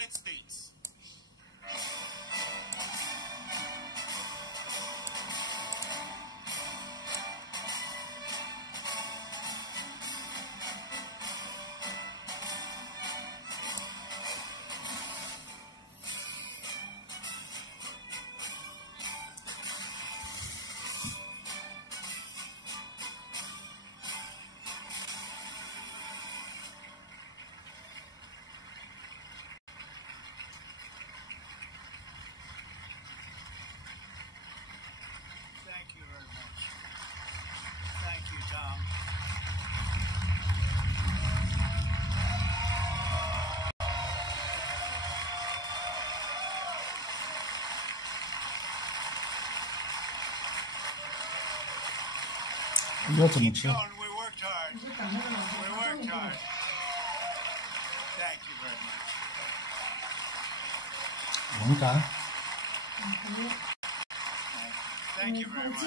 United States. Thank you very much. Thank you, Tom. Keep going. We worked hard. We worked hard. Thank you very much. 勇敢。 Thank you very much.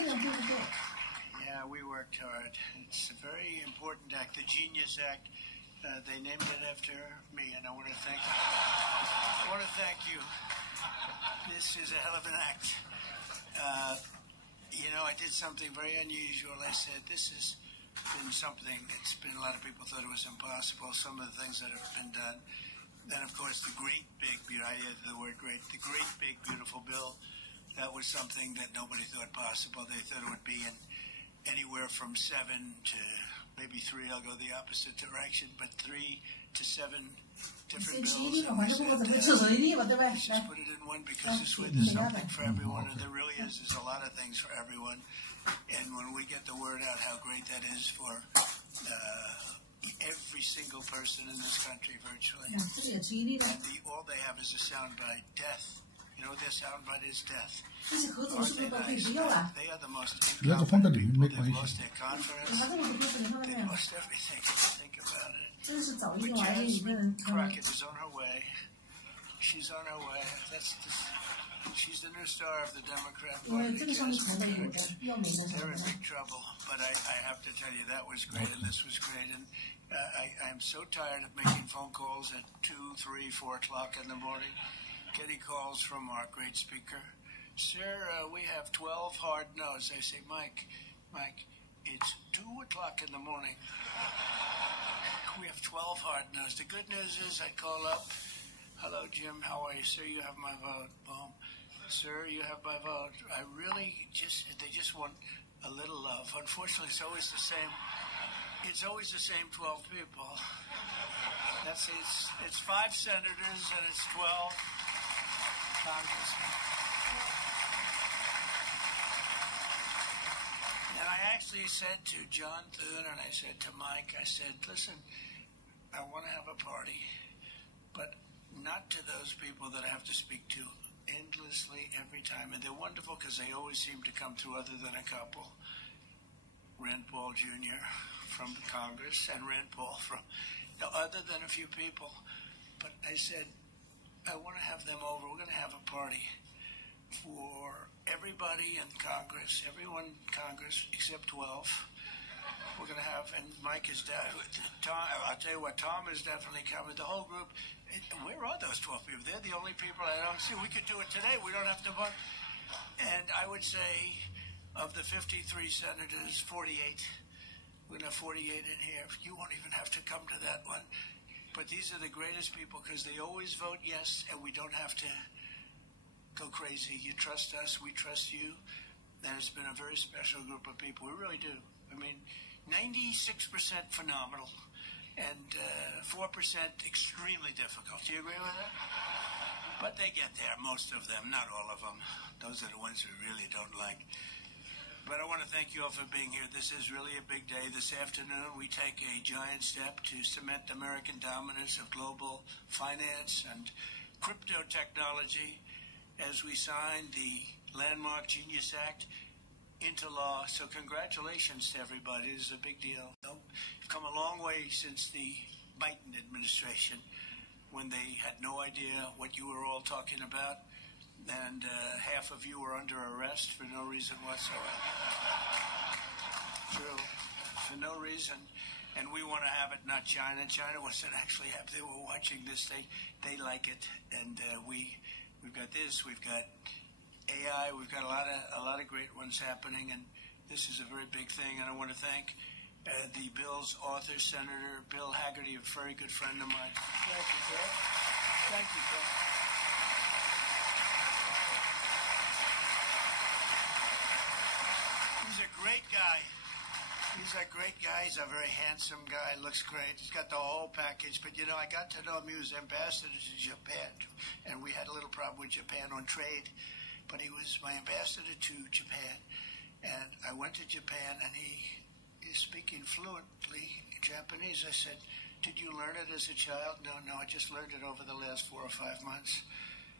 Yeah, we worked hard. It's a very important act, the GENIUS Act. They named it after me, and I want to thank you. This is a hell of an act. You know, I did something very unusual. I said this has been something that's been, a lot of people thought it was impossible, some of the things that have been done. Then, of course, the great big, I added the word great, the great big beautiful bill. That was something that nobody thought possible. They thought it would be in anywhere from 7 to maybe 3. I'll go the opposite direction, but 3 to 7 different bills. And we said, let's just put it in one because this way there's something for everyone, and there really is. There's a lot of things for everyone. And when we get the word out how great that is for every single person in this country virtually. And all they have is a soundbite, death. You know, their soundbite is death. Aren't they nice? They are the most incompetent people. They've lost their confidence. They've lost everything. Think about it. But Jasmine Crockett is on her way. She's on her way. She's the new star of the Democrat Party. They're in big trouble. But I have to tell you, that was great, and this was great. And I'm so tired of making phone calls at 2, 3, 4 o'clock in the morning, getting calls from our great speaker. Sir, we have 12 hard no's. I say, Mike, it's 2 o'clock in the morning. We have 12 hard no's. The good news is I call up. Hello, Jim. How are you? Sir, you have my vote. Boom. Sir, you have my vote. I really they just want a little love. Unfortunately, it's always the same 12 people. It's 5 senators and it's 12 congressmen. And I actually said to John Thune and I said to Mike, I said, listen, I want to have a party, but not to those people that I have to speak to endlessly every time. And they're wonderful because they always seem to come through other than a couple. Rand Paul Jr. from Congress and Rand Paul from, other than a few people. But I said, I want to have them over. We're going to have a party for everybody in Congress, everyone in Congress except 12. We're going to have, and Mike is Tom, I'll tell you what, Tom is definitely coming. The whole group, where are those 12 people? They're the only people I don't see. We could do it today. We don't have to vote. And I would say of the 53 senators, 48, we're going to have 48 in here. You won't even have to come to that one. But these are the greatest people because they always vote yes, and we don't have to go crazy. You trust us, we trust you. And it's been a very special group of people. We really do. I mean, 96% phenomenal and 4% extremely difficult. Do you agree with that? But they get there, most of them, not all of them. Those are the ones we really don't like. But I want to thank you all for being here. This is really a big day. This afternoon, we take a giant step to cement American dominance of global finance and crypto technology as we sign the landmark GENIUS Act into law. So congratulations to everybody. This is a big deal. You've come a long way since the Biden administration when they had no idea what you were all talking about. And half of you were under arrest for no reason whatsoever. True. For no reason. and we want to have it, not China. China wasn't actually happy. They were watching this. They like it, and we've got this. We've got AI. We've got a lot of great ones happening, and this is a very big thing. And I want to thank the bill's author, Senator Bill Hagerty, a very good friend of mine. Thank you, Bill. Thank you, Bill. He's a great guy. He's a great guy. He's a very handsome guy. Looks great. He's got the whole package. But, you know, I got to know him. He was ambassador to Japan. And we had a little problem with Japan on trade. But he was my ambassador to Japan. And I went to Japan, and he is speaking fluently Japanese. I said, did you learn it as a child? No, I just learned it over the last 4 or 5 months.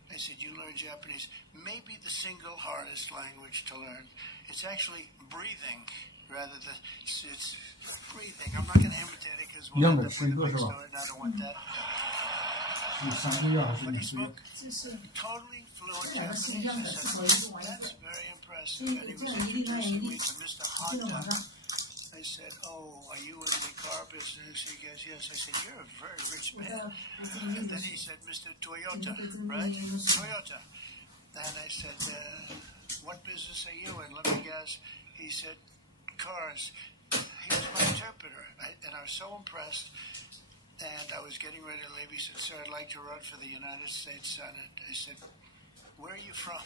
I said, you learned Japanese. Maybe the single hardest language to learn. It's actually breathing. Rather than it's breathing. I'm not going to imitate it because we'll end up with a big story, and I don't want that. But he spoke totally fluent Japanese. That's very impressive. And he was introducing me to Mr. Honda. I said, oh, are you in the car business? He goes, yes. I said, you're a very rich man. And then he said, Mr. Toyota, right? Toyota. And I said, what business are you in? Let me guess. He said, cars. He was my interpreter, and I was so impressed. And I was getting ready to leave. He said, sir, I'd like to run for the United States Senate. I said, where are you from?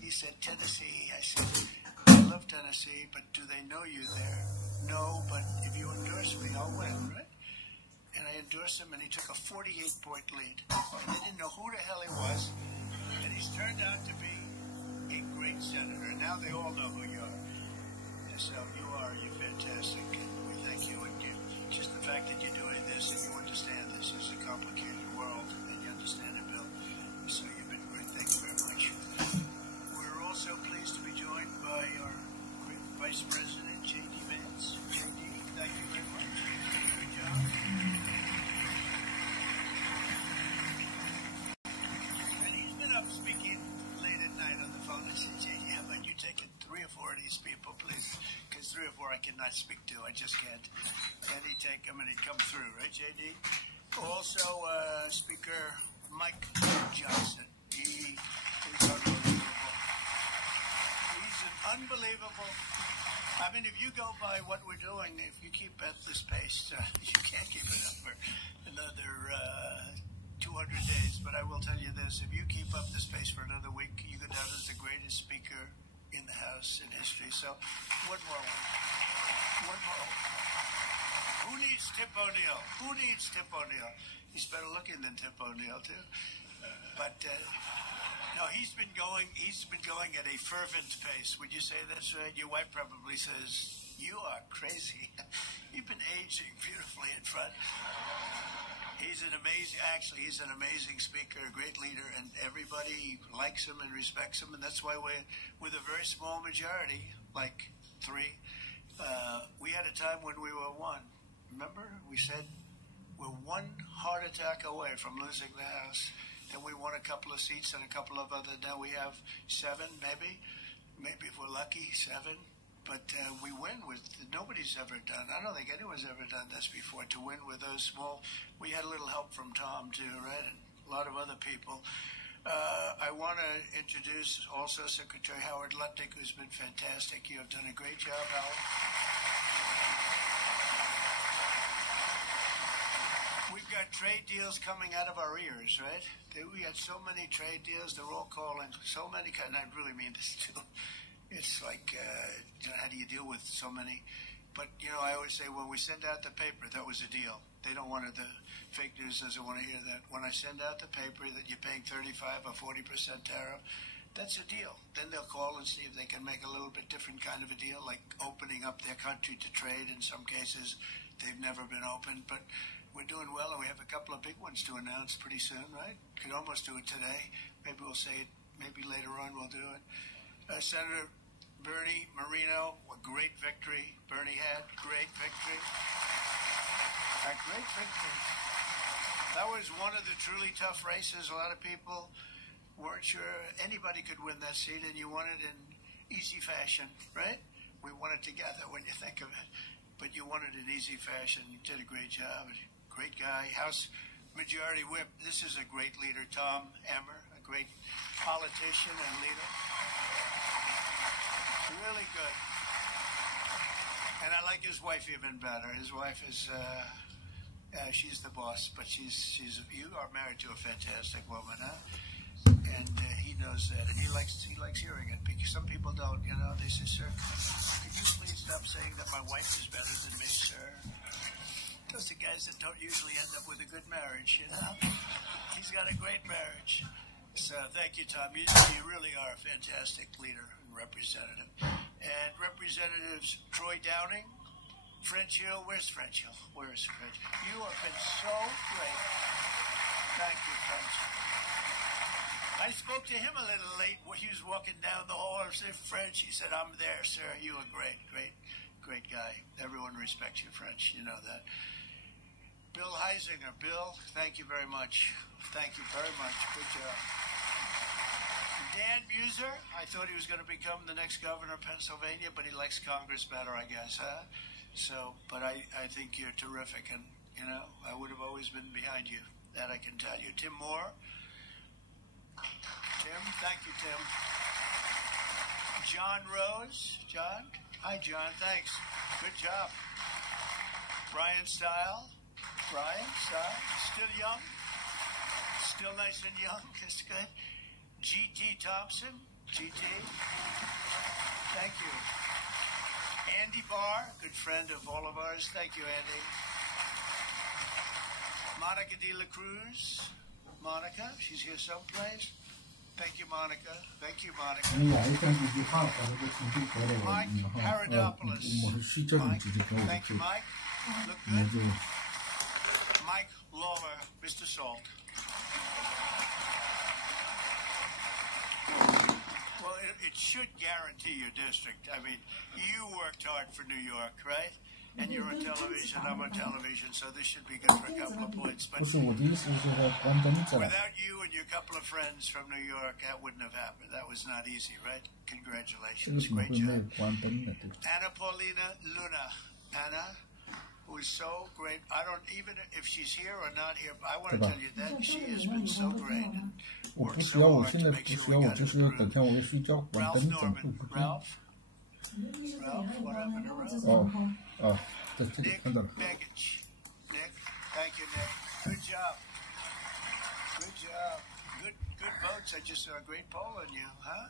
He said, Tennessee. I said, I love Tennessee, but do they know you there? No, but if you endorse me, I'll win, right? And I endorsed him, and he took a 48-point lead. And they didn't know who the hell he was. And he's turned out to be a great senator. And now they all know who you are. So you're fantastic, and we thank you. And just the fact that you're doing this and you understand this is a complicated world, and you understand it, Bill. So you've been great. Thank you very much. We're also pleased to be joined by our great Vice President, J.D. Vance. J.D., thank you very much. Good job. And he's been up speaking late at night on the phone. I said, J.D., how about you take it? 3 or 4 of these people, please, because 3 or 4 I cannot speak to. I just can't. And he'd take them and he'd come through, right, J.D.? Also, Speaker Mike Johnson. He's unbelievable. He's an unbelievable. I mean, if you go by what we're doing, if you keep at this pace, you can't keep it up for another 200 days. But I will tell you this, if you keep up this pace for another week, you go down as the greatest speaker in the House in history. So, one more week. One more week. Who needs Tip O'Neill? Who needs Tip O'Neill? He's better looking than Tip O'Neill, too. But, no, he's been going at a fervent pace. Would you say that's right? Your wife probably says, you are crazy. You've been aging beautifully in front. He's an amazing speaker, a great leader, and everybody likes him and respects him, and that's why with a very small majority, like 3, we had a time when we were 1. Remember? We said we're 1 heart attack away from losing the House. Then we won a couple of seats and a couple of other. Now we have 7, maybe if we're lucky, 7. But we win with nobody's ever done. I don't think anyone's ever done this before, to win with those small. We had a little help from Tom too, right, and a lot of other people. I want to introduce also Secretary Howard Lutnick, who's been fantastic. You have done a great job, Howard. We've got trade deals coming out of our ears, right? We had so many trade deals. They're all calling so many. And I really mean this too. It's like, how do you deal with so many? But, I always say when we send out the paper, that was a deal. They don't want the fake news doesn't want to hear that. When I send out the paper that you're paying 35 or 40% tariff, that's a deal. Then they'll call and see if they can make a little bit different kind of a deal, like opening up their country to trade. In some cases, they've never been opened. But we're doing well, and we have a couple of big ones to announce pretty soon, right? Could almost do it today. Maybe we'll say it. Maybe later on we'll do it. Senator Bernie Moreno, a great victory. Bernie had great victory. A great victory. That was one of the truly tough races. A lot of people weren't sure anybody could win that seat, and you won it in easy fashion, right? We won it together when you think of it. but you won it in easy fashion. You did a great job. Great guy. House Majority Whip. This is a great leader, Tom Emmer, a great politician and leader. Really good. And I like his wife even better. His wife is, she's the boss, but you are married to a fantastic woman, huh? And he knows that, and he likes hearing it, because some people don't, you know. They say, sir, could you please stop saying that my wife is better than me, sir? Those are guys that don't usually end up with a good marriage, you know. He's got a great marriage. So thank you, Tom. You really are a fantastic leader and representative. And Representatives Troy Downing, French Hill. Where's French Hill? Where is French? You have been so great. Thank you, French. I spoke to him a little late when he was walking down the hall. I said, French. He said, I'm there, sir. You are great, great guy. Everyone respects you, French. You know that. Bill Heisinger. Bill, thank you very much. Thank you very much. Good job. Dan Muser. I thought he was going to become the next governor of Pennsylvania, but he likes Congress better, I guess, huh? So, but I think you're terrific, and, you know, I would have always been behind you. That I can tell you. Tim Moore. Tim, thank you, Tim. John Rose. John? Hi, John. Thanks. Good job. Brian Stile. Brian Stile. Still young. Still nice and young. That's good. G.T. Thompson. G.T. Thank you. Andy Barr. Good friend of all of ours. Thank you, Andy. Monica De La Cruz. Monica, she's here someplace. Thank you, Monica. Thank you, Monica. Mike Paradopoulos. Mike. Thank you, Mike. Look good. Mike Lawler, Mr. Salt. Well, it should guarantee your district. I mean, you worked hard for New York, right? And you're on television, I'm on television, so this should be good for a couple of points. But without you and your couple of friends from New York, that wouldn't have happened. That was not easy, right? Congratulations. Great job. Anna Paulina Luna. Anna, who is so great. I don't, even if she's here or not here, I want to tell you that she has been so great and worked so hard to make sure we got it approved. Ralph Norman. Ralph, what happened to Ralph? Nick Begich. Nick, thank you, Nick. Good job. Good job. Good votes. I just saw a great poll on you, huh?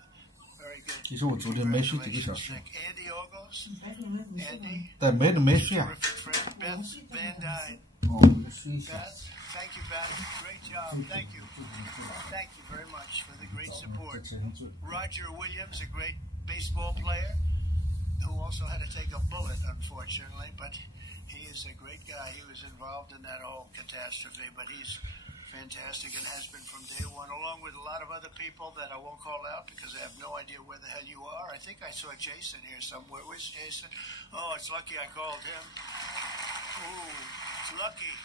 Very good. 其实我昨天没睡几个小时。 Andy Ogles. Andy. 但没睡啊。 Beth Van Dyne. 哦，我就睡一下。 Beth, thank you, Beth. Great job. Thank you. Thank you very much for the great support. Roger Williams, a great baseball player, who also had to take a bullet, unfortunately, but he is a great guy. He was involved in that whole catastrophe, but he's fantastic and has been from day one, along with a lot of other people that I won't call out because I have no idea where the hell you are. I think I saw Jason here somewhere. Where's Jason? Oh, it's lucky I called him. Ooh, it's lucky.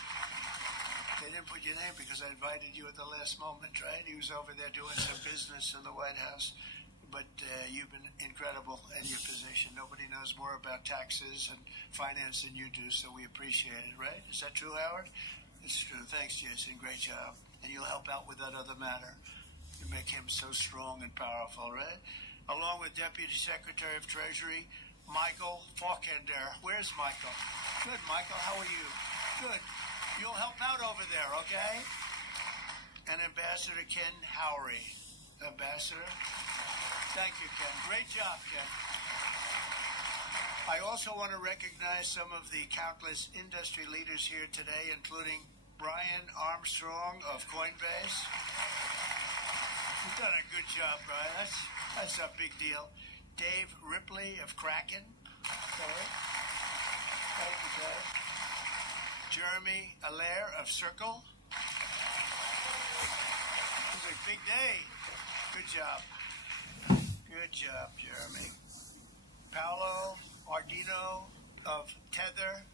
They didn't put your name because I invited you at the last moment, right? He was over there doing some business in the White House. But you've been incredible in your position. Nobody knows more about taxes and finance than you do, so we appreciate it, right? Is that true, Howard? It's true. Thanks, Jason. Great job. And you'll help out with that other matter. You make him so strong and powerful, right? Along with Deputy Secretary of Treasury, Michael Faulkender. Where's Michael? Good, Michael. How are you? Good. You'll help out over there, okay? And Ambassador Ken Howry. Ambassador? Thank you, Ken. Great job, Ken. I also want to recognize some of the countless industry leaders here today, including Brian Armstrong of Coinbase. You've done a good job, Brian. That's a big deal. Dave Ripley of Kraken. Sorry. Thank you, Dave. Jeremy Allaire of Circle. It's a big day. Good job. Good job, Jeremy. Paolo Ardino of Tether.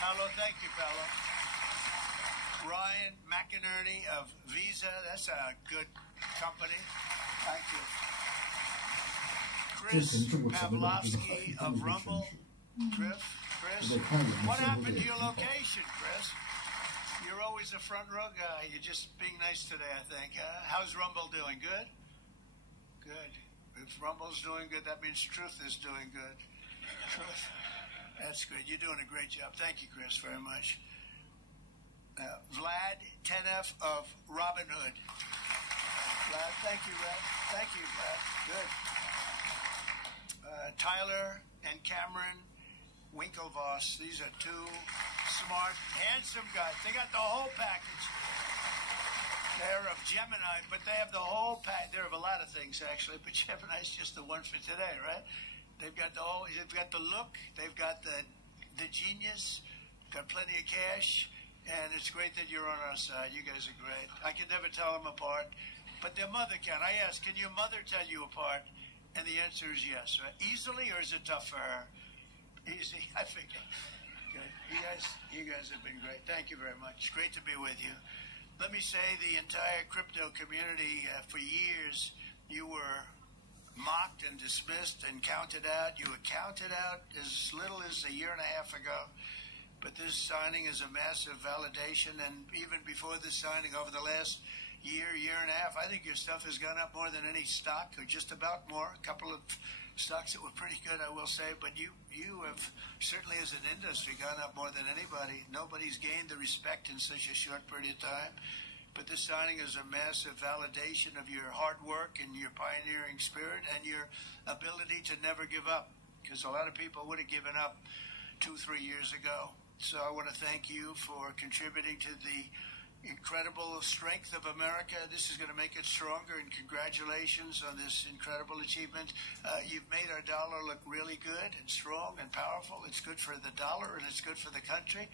Paolo, thank you, Paolo. Ryan McInerney of Visa. That's a good company. Thank you. Chris Pavlovsky of Rumble. Chris, what happened to your location, Chris? You're always a front row guy. You're just being nice today, I think. How's Rumble doing? Good? Good. If Rumble's doing good, that means Truth is doing good. Truth. That's good. You're doing a great job. Thank you, Chris, very much. Vlad Tenev of Robinhood. Vlad, thank you, Vlad. Thank you, Vlad. Good. Tyler and Cameron Winklevoss. These are two smart, handsome guys. They got the whole package. They're of Gemini, but they have the whole pack. They're of a lot of things, actually, but Gemini's just the one for today, right? They've got the whole, they've got the look, they've got the genius, got plenty of cash, and it's great that you're on our side. You guys are great. I can never tell them apart, but their mother can. I asked, can your mother tell you apart? And the answer is yes, right? Easily, or is it tough for her? Easy, I figure. Good. You guys have been great. Thank you very much. It's great to be with you. Let me say the entire crypto community, for years, you were mocked and dismissed and counted out. You were counted out as little as a year and a half ago. But this signing is a massive validation. And even before this signing, over the last year and a half, I think your stuff has gone up more than any stock, or just about more. A couple of stocks that were pretty good, I will say, but you have certainly as an industry gone up more than anybody. Nobody's gained the respect in such a short period of time. But this signing is a massive validation of your hard work and your pioneering spirit and your ability to never give up, because a lot of people would have given up 2-3 years ago. So I want to thank you for contributing to the incredible strength of America. This is going to make it stronger, and congratulations on this incredible achievement. You've made our dollar look really good and strong and powerful. It's good for the dollar and it's good for the country,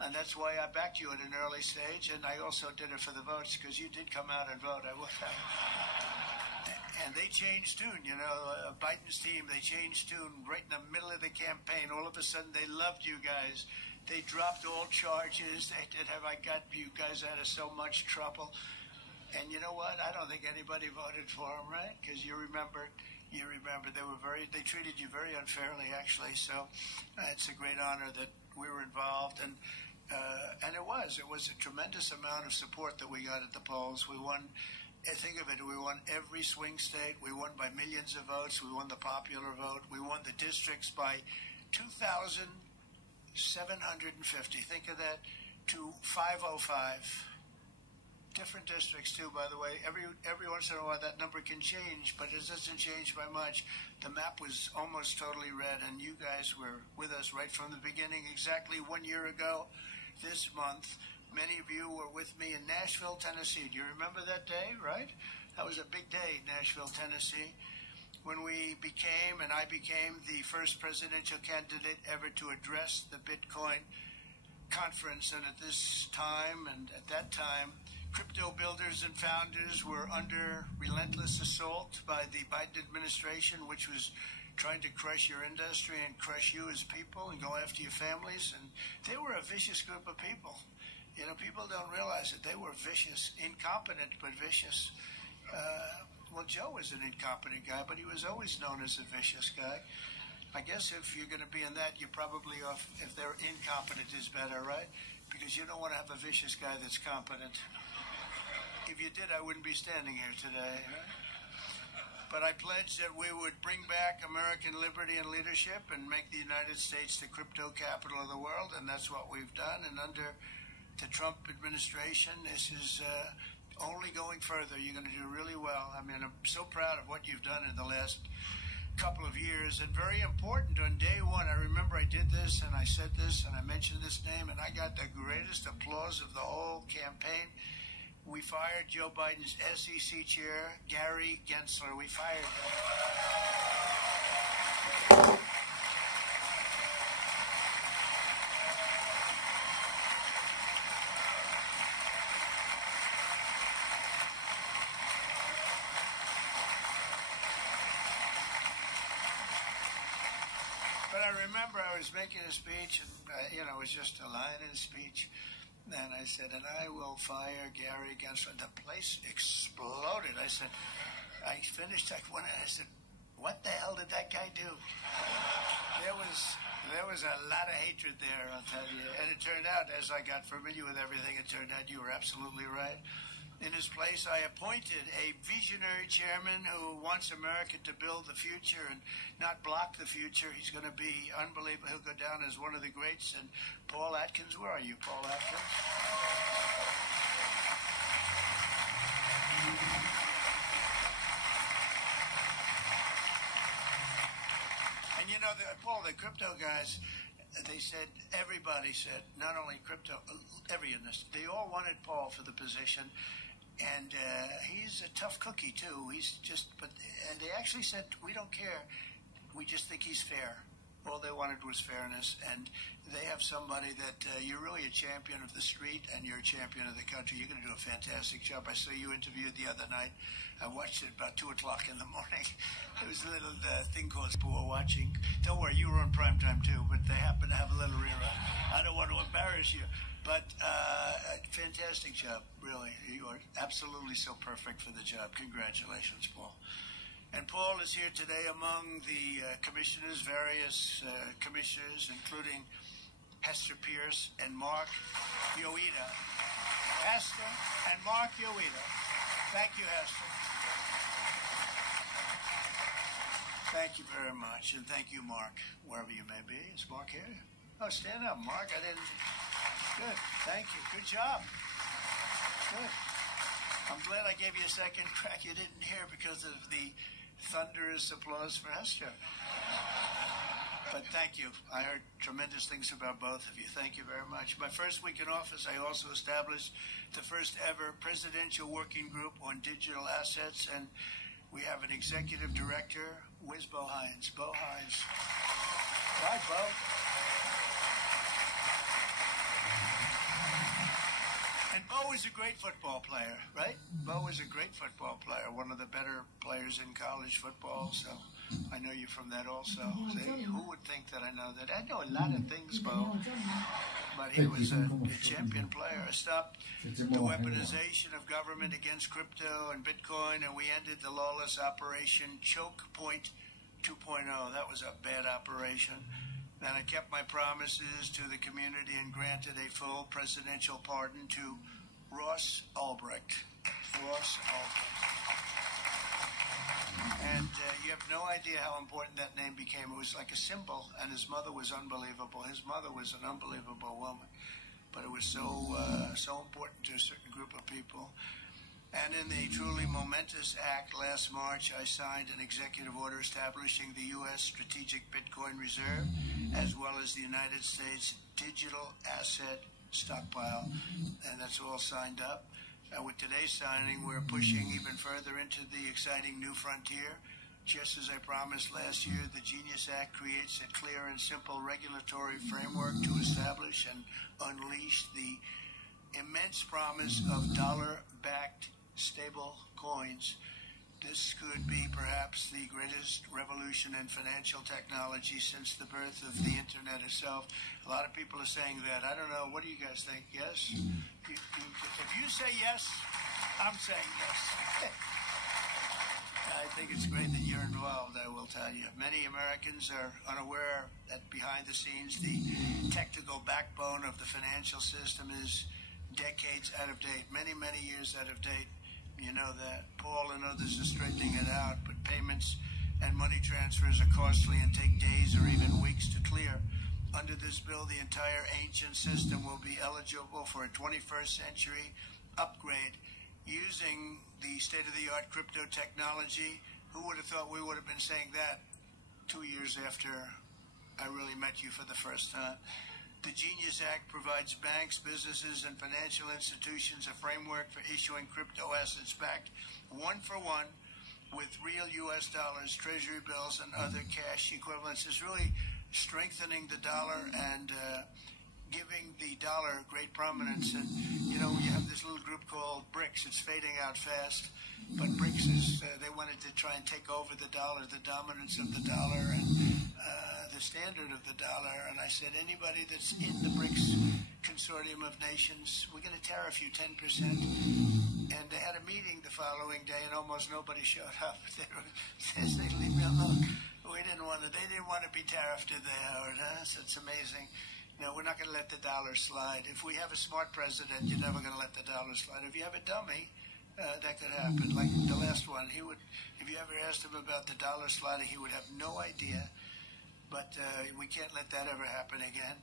and that's why I backed you at an early stage, and I also did it for the votes, because you did come out and vote. And they changed tune, you know, Biden's team, they changed tune right in the middle of the campaign. All of a sudden they loved you guys. They dropped all charges. They did have, I got you guys out of so much trouble. And you know what? I don't think anybody voted for them, right? Because you remember they treated you very unfairly, actually. So it's a great honor that we were involved. And it was a tremendous amount of support that we got at the polls. We won, think of it, we won every swing state. We won by millions of votes. We won the popular vote. We won the districts by 2,750. Think of that, to 505. Different districts too, by the way. Every once in a while that number can change, but it doesn't change by much. The map was almost totally red, and you guys were with us right from the beginning. Exactly 1 year ago this month, many of you were with me in Nashville, Tennessee. Do you remember that day, right? That was a big day, Nashville, Tennessee, when I became the first presidential candidate ever to address the Bitcoin conference. And at this time, and at that time, crypto builders and founders were under relentless assault by the Biden administration, which was trying to crush your industry and crush you as people and go after your families. And they were a vicious group of people. You know, people don't realize it. They were vicious, incompetent, but vicious. Well, Joe was an incompetent guy, but he was always known as a vicious guy. I guess if you're going to be in that, you're probably off. If they're incompetent is better, right? Because you don't want to have a vicious guy that's competent. If you did, I wouldn't be standing here today. Right? But I pledged that we would bring back American liberty and leadership and make the United States the crypto capital of the world, and that's what we've done. And under the Trump administration, this is only going further. You're going to do really well. I mean, I'm so proud of what you've done in the last couple of years. And very important, on day one, I remember I did this and I said this and I mentioned this name, and I got the greatest applause of the whole campaign. We fired Joe Biden's SEC chair, Gary Gensler. We fired him. But I remember I was making a speech, and it was just a line in a speech. And I said, and I will fire Gary Gensler. The place exploded. I said, I finished that one, and I said, what the hell did that guy do? There was a lot of hatred there, I'll tell you. And it turned out, as I got familiar with everything, it turned out you were absolutely right. In his place, I appointed a visionary chairman who wants America to build the future and not block the future. He's going to be unbelievable. He'll go down as one of the greats. And Paul Atkins, where are you, Paul Atkins? And you know, Paul, the crypto guys, they said, everybody said, not only crypto, every industry, they all wanted Paul for the position. And he's a tough cookie, too. He's just, and they actually said, we don't care. We just think he's fair. All they wanted was fairness. And they have somebody that you're really a champion of the street and you're a champion of the country. You're going to do a fantastic job. I saw you interviewed the other night. I watched it about 2 o'clock in the morning. There was a little thing called people were watching. Don't worry, you were on primetime, too, but they happen to have a little rerun. I don't want to embarrass you. But fantastic job, really. You are absolutely so perfect for the job. Congratulations, Paul. And Paul is here today among the commissioners, various commissioners, including Hester Pierce and Mark Yoida. Hester and Mark Yoida. Thank you, Hester. Thank you very much. And thank you, Mark, wherever you may be. Is Mark here? Oh, stand up, Mark. I didn't... Good. Thank you. Good job. Good. I'm glad I gave you a second crack. You didn't hear because of the thunderous applause for Hester. But thank you. I heard tremendous things about both of you. Thank you very much. My first week in office, I also established the first ever presidential working group on digital assets, and we have an executive director. Where's Bo Hines? Bo Hines. Hi, Bo. And Bo is a great football player, right? Bo is a great football player, one of the better players in college football. So I know you from that also. See, who would think that I know that? I know a lot of things, Bo. But he was a champion player. I stopped the weaponization of government against crypto and Bitcoin, and we ended the lawless operation Choke Point 2.0. That was a bad operation. And I kept my promises to the community and granted a full presidential pardon to Ross Ulbricht. Ross Ulbricht. And you have no idea how important that name became. It was like a symbol, and his mother was unbelievable. His mother was an unbelievable woman. But it was so important to a certain group of people. And in the truly momentous act last March, I signed an executive order establishing the U.S. Strategic Bitcoin Reserve, as well as the United States Digital Asset Stockpile. And that's all signed up. And with today's signing, we're pushing even further into the exciting new frontier. Just as I promised last year, the GENIUS Act creates a clear and simple regulatory framework to establish and unleash the immense promise of dollar-backed stable coins. This could be perhaps the greatest revolution in financial technology since the birth of the internet itself. A lot of people are saying that. I don't know. What do you guys think? Yes? If you say yes, I'm saying yes. I think it's great that you're involved, I will tell you. Many Americans are unaware that behind the scenes, the technical backbone of the financial system is decades out of date, many, many years out of date. You know that. Paul and others are straightening it out, but payments and money transfers are costly and take days or even weeks to clear. Under this bill, the entire ancient system will be eligible for a 21st century upgrade using the state-of-the-art crypto technology. Who would have thought we would have been saying that 2 years after I really met you for the first time? The GENIUS Act provides banks, businesses, and financial institutions a framework for issuing crypto assets backed one-for-one with real U.S. dollars, treasury bills, and other cash equivalents. It's really strengthening the dollar and giving the dollar great prominence. And, you know, you have this little group called BRICS. It's fading out fast. But BRICS is, they wanted to try and take over the dollar, the dominance of the dollar, and the standard of the dollar. And I said, anybody that's in the BRICS consortium of nations, we're going to tariff you 10%. And they had a meeting the following day, and almost nobody showed up. They said, leave me alone. We didn't want to. They didn't want to be tariffed, did they, Howard? Huh? So it's amazing. No, we're not going to let the dollar slide. If we have a smart president, you're never going to let the dollar slide. If you have a dummy, that could happen. Like the last one, he would. If you ever asked him about the dollar sliding, he would have no idea. But we can't let that ever happen again.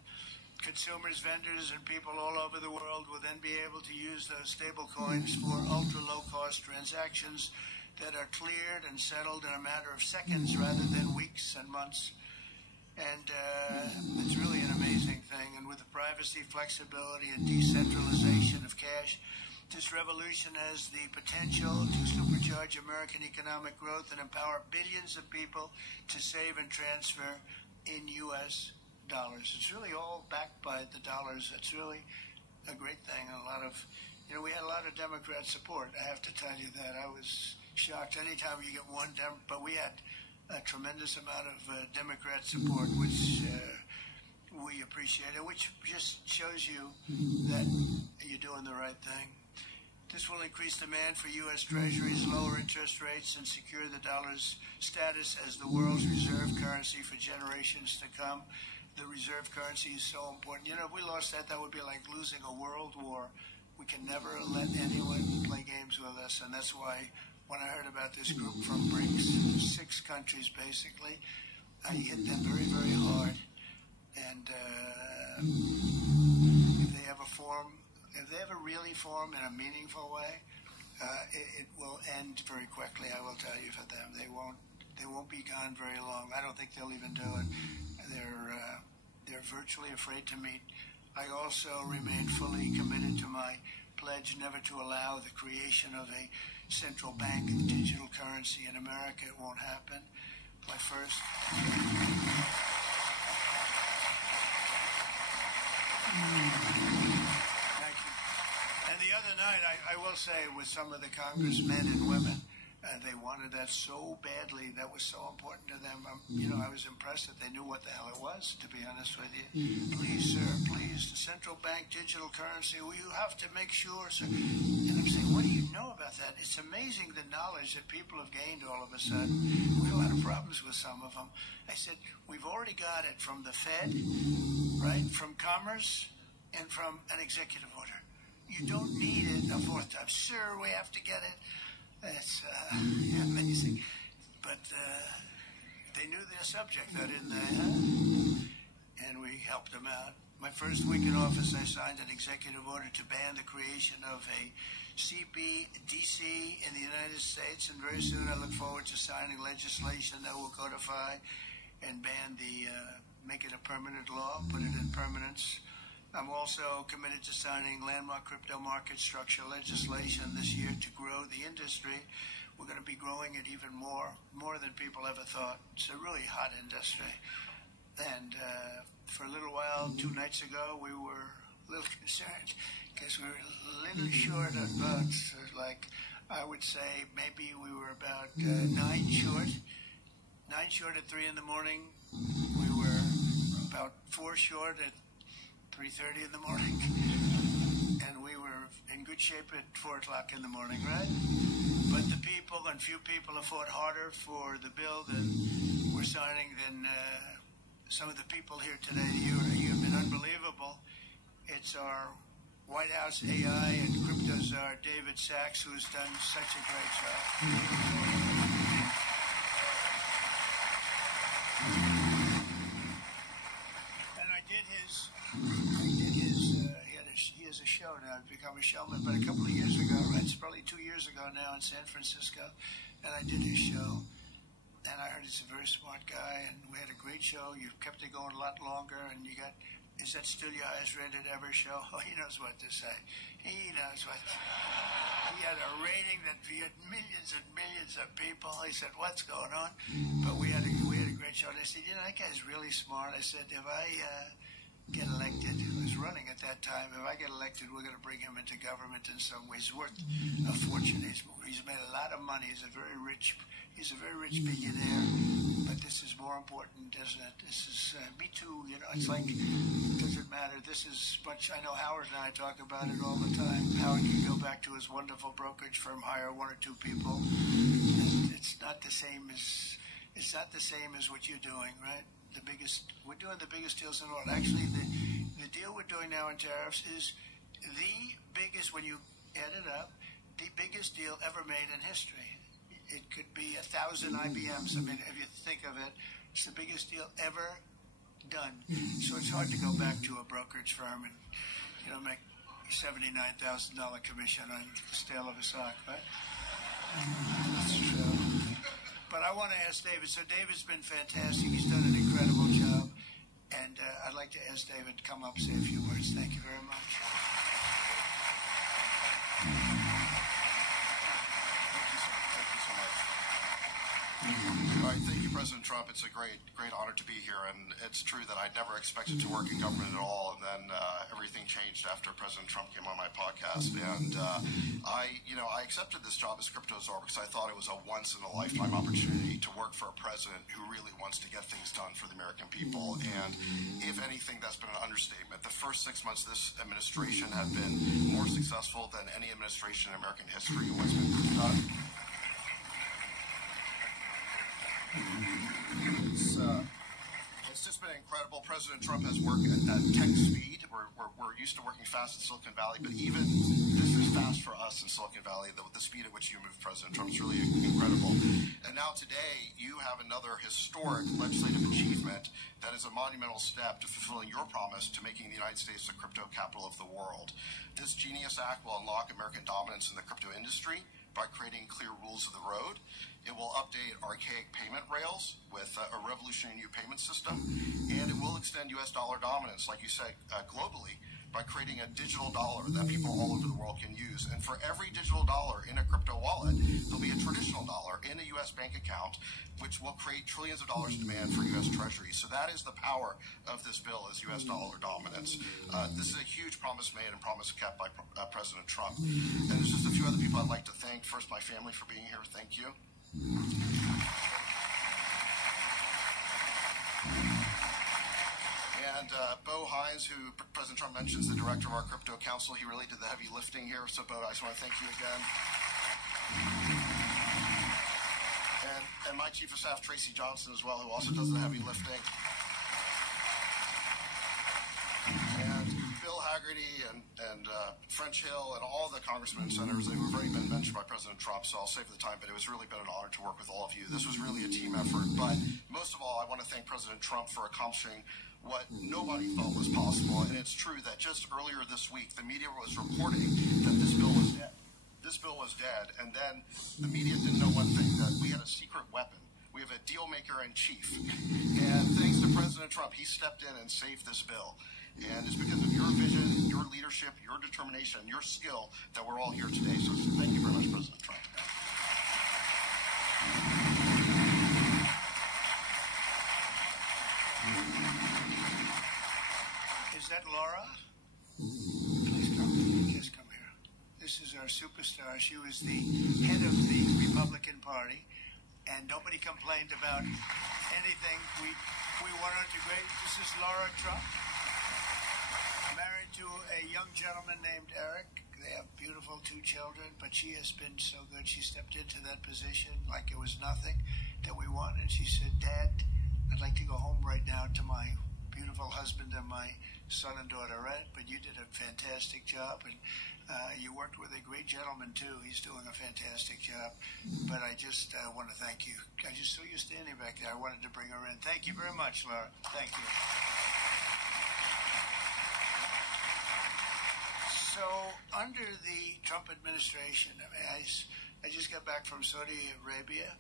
Consumers, vendors, and people all over the world will then be able to use those stable coins for ultra-low-cost transactions that are cleared and settled in a matter of seconds rather than weeks and months. And it's really an amazing thing. And with the privacy, flexibility, and decentralization of cash, this revolution has the potential to supercharge American economic growth and empower billions of people to save and transfer in U.S. dollars. It's really all backed by the dollars. It's really a great thing. A lot of, we had a lot of Democrat support. I have to tell you that. I was shocked. Anytime you get one but we had a tremendous amount of Democrat support, which we appreciate, and which just shows you that you're doing the right thing. This will increase demand for U.S. Treasuries, lower interest rates, and secure the dollar's status as the world's reserve currency for generations to come. The reserve currency is so important. If we lost that, that would be like losing a world war. We can never let anyone play games with us, and that's why when I heard about this group from BRICS, 6 countries basically, I hit them very, very hard. And if they ever really form in a meaningful way, it will end very quickly. I will tell you, for them, they won't be gone very long. I don't think they'll even do it. They're virtually afraid to meet. I also remain fully committed to my pledge never to allow the creation of a central bank digital currency in America. It won't happen. My first. Thank you. And the other night, I will say, with some of the congressmen and women, they wanted that so badly. That was so important to them. I was impressed that they knew what the hell it was, to be honest with you. Please, sir, please, the central bank digital currency, well, you have to make sure, sir. And I'm saying, what do you know about that? It's amazing the knowledge that people have gained all of a sudden. We have a lot of problems with some of them. I said, we've already got it from the Fed, right, from Commerce, and from an executive order. You don't need it a fourth time. Sir, we have to get it. It's amazing. But they knew their subject, though, didn't they? Huh? And we helped them out. My first week in office, I signed an executive order to ban the creation of a CBDC in the United States. And very soon I look forward to signing legislation that will codify and ban make it a permanent law, put it in permanence. I'm also committed to signing landmark crypto market structure legislation this year to grow the industry. We're going to be growing it even more than people ever thought. It's a really hot industry. And for a little while, 2 nights ago, we were a little concerned because we were a little short of votes. Like, I would say maybe we were about 9 short. 9 short at 3 in the morning. We were about 4 short at 3:30 in the morning, and we were in good shape at 4 o'clock in the morning, right? But the people, and few people, have fought harder for the bill than we're signing than some of the people here today. You have been unbelievable. It's our White House AI and crypto czar, David Sachs, who's done such a great job. He has a show now. He's become a showman, but a couple of years ago, right? It's probably 2 years ago now in San Francisco, and I did his show. And I heard he's a very smart guy, and we had a great show. You've kept it going a lot longer, and you got, is that still your highest rated ever show? Oh, he knows what to say. He knows what to say. He had a rating that he had millions and millions of people. He said, what's going on? But we had a great show. And I said, that guy's really smart. I said, if I get elected, who was running at that time, if I get elected, we're going to bring him into government in some ways. He's worth a fortune. He's made a lot of money. He's a very rich billionaire. But this is more important, isn't it? This is, me too, it's like, it doesn't matter. This is much, I know Howard and I talk about it all the time. Howard can go back to his wonderful brokerage firm, hire 1 or 2 people. And it's not the same as it's not the same as what you're doing, right? We're doing the biggest deals in the world. Actually, the deal we're doing now in tariffs is the biggest, when you add it up, the biggest deal ever made in history. It could be 1,000 IBMs. I mean, if you think of it, it's the biggest deal ever done. So it's hard to go back to a brokerage firm and, make $79,000 commission on the sale of a stock, right? That's true. But I want to ask David. So David's been fantastic. He's done an incredible job. And I'd like to ask David to come up and say a few words. Thank you very much. All right, thank you, President Trump. It's a great honor to be here, and it's true that I never expected to work in government at all, and then everything changed after President Trump came on my podcast, and I accepted this job as cryptozoar because I thought it was a once-in-a-lifetime opportunity to work for a president who really wants to get things done for the American people, and if anything, that's been an understatement. The first 6 months of this administration have been more successful than any administration in American history. What's been done? It's just been incredible. President Trump has worked at tech speed. We're used to working fast in Silicon Valley, but even this is fast for us in Silicon Valley. The speed at which you move, President Trump, is really incredible. And now today, you have another historic legislative achievement that is a monumental step to fulfilling your promise to making the United States the crypto capital of the world. This GENIUS Act will unlock American dominance in the crypto industry by creating clear rules of the road. It will update archaic payment rails with a revolutionary new payment system, and it will extend U.S. dollar dominance, like you said, globally, by creating a digital dollar that people all over the world can use. And for every digital dollar in a crypto wallet, there'll be a traditional dollar in a U.S. bank account, which will create trillions of dollars in demand for U.S. Treasury. So that is the power of this bill, is U.S. dollar dominance. This is a huge promise made and promise kept by President Trump. And there's just a few other people I'd like to thank. First, my family for being here. Thank you. And Bo Hines, who President Trump mentions, the director of our crypto council, he really did the heavy lifting here. So, Bo, I just want to thank you again. And my chief of staff, Tracy Johnson, as well, who also does the heavy lifting. And Bill Hagerty and French Hill and all the congressmen and senators, they've already been mentioned by President Trump, so I'll save the time, but it was really been an honor to work with all of you. This was really a team effort, but most of all, I want to thank President Trump for accomplishing what nobody thought was possible, and it's true that just earlier this week, the media was reporting that this bill was dead. This bill was dead, and then the media didn't know one thing, that we had a secret weapon. We have a deal maker in chief, and thanks to President Trump, he stepped in and saved this bill. And it's because of your vision, your leadership, your determination, your skill that we're all here today. So thank you very much, President Trump. Is that Laura? Please come. Just come here. This is our superstar. She was the head of the Republican Party, and nobody complained about anything. We went on to great. This is Laura Trump. Married to a young gentleman named Eric. They have beautiful 2 children, but she has been so good. She stepped into that position like it was nothing that we wanted. She said, Dad, I'd like to go home right now to my beautiful husband and my son and daughter, Red, but you did a fantastic job, and you worked with a great gentleman, too. He's doing a fantastic job, but I just want to thank you. I just saw you standing back there. I wanted to bring her in. Thank you very much, Laura. Thank you. So, under the Trump administration, I just got back from Saudi Arabia,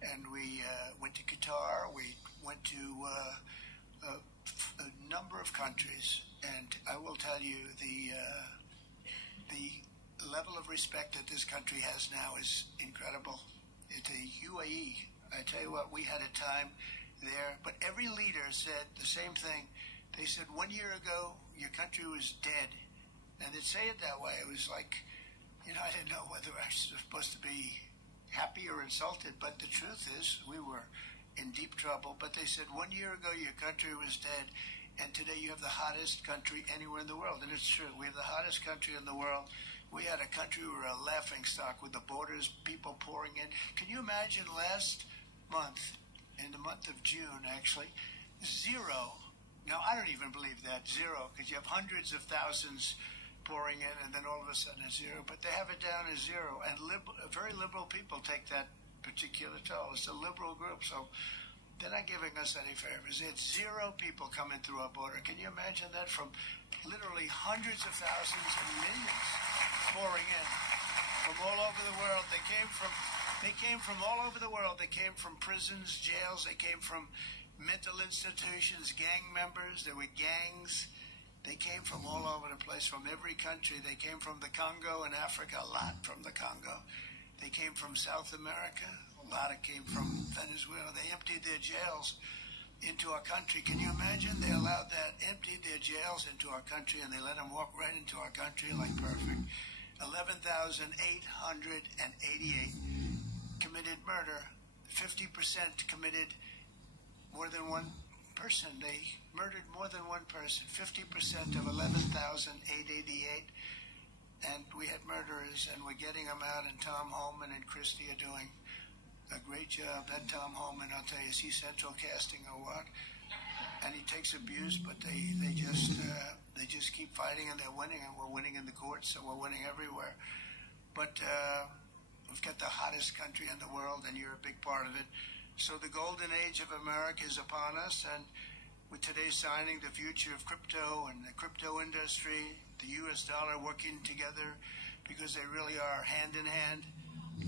and we went to Qatar. We went to a number of countries, and I will tell you the level of respect that this country has now is incredible. The UAE, I tell you what, we had a time there, but every leader said the same thing. They said 1 year ago, your country was dead. And they'd say it that way. It was like, I didn't know whether I was supposed to be happy or insulted. But the truth is, we were in deep trouble. But they said 1 year ago, your country was dead. And today you have the hottest country anywhere in the world. And it's true. We have the hottest country in the world. We had a country we were a laughing stock with the borders, people pouring in. Can you imagine last month, in the month of June, actually, 0. Now, I don't even believe that, 0, because you have hundreds of thousands pouring in, and then all of a sudden it's 0. But they have it down as 0, and very liberal people take that particular toll. It's a liberal group, so they're not giving us any favors. It's 0 people coming through our border. Can you imagine that? From literally hundreds of thousands and millions pouring in from all over the world. They came from all over the world. They came from prisons, jails. They came from mental institutions, gang members. There were gangs. They came from all over the place, from every country. They came from the Congo and Africa, a lot from the Congo. They came from South America. A lot came from Venezuela. They emptied their jails into our country. Can you imagine? They allowed that, emptied their jails into our country, and they let them walk right into our country like perfect. 11,888 committed murder. 50% committed more than one person. They murdered more than one person. 50% of 11,888. And we had murderers, and we're getting them out, and Tom Holman and Christie are doing a great job. That Tom Holman, I'll tell you, is he central casting or what? And he takes abuse, but they just keep fighting, and they're winning, and we're winning in the courts, so we're winning everywhere. But we've got the hottest country in the world, and you're a big part of it. So the golden age of America is upon us, and with today's signing, the future of crypto and the crypto industry, the U.S. dollar working together, because they really are hand in hand,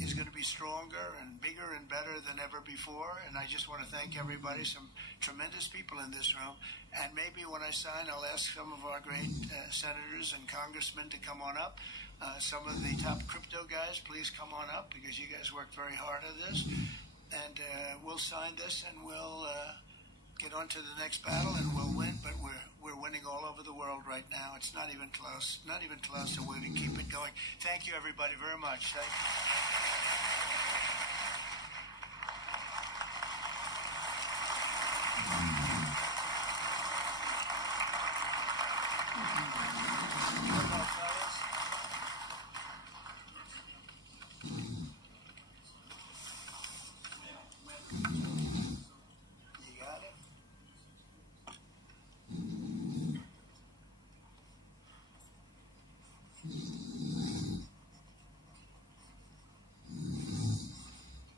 is going to be stronger and bigger and better than ever before. And I just want to thank everybody, some tremendous people in this room. And maybe when I sign, I'll ask some of our great senators and congressmen to come on up. Some of the top crypto guys, please come on up, because you guys worked very hard at this. And we'll sign this, and we'll get on to the next battle, and we'll win. But we're winning all over the world right now. It's not even close. Not even close, and we're going to keep it going. Thank you, everybody, very much. Thank you.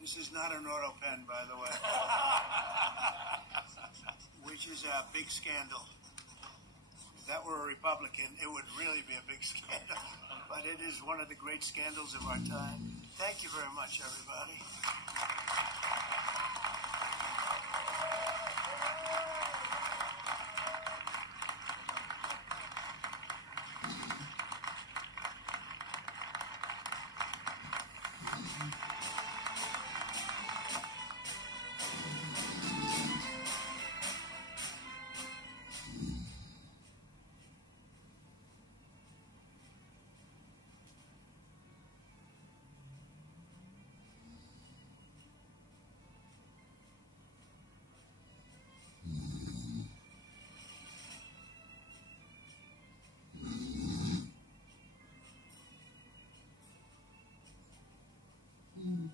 This is not an auto pen, by the way, which is a big scandal. If that were a Republican, it would really be a big scandal. But it is one of the great scandals of our time. Thank you very much, everybody. Mm.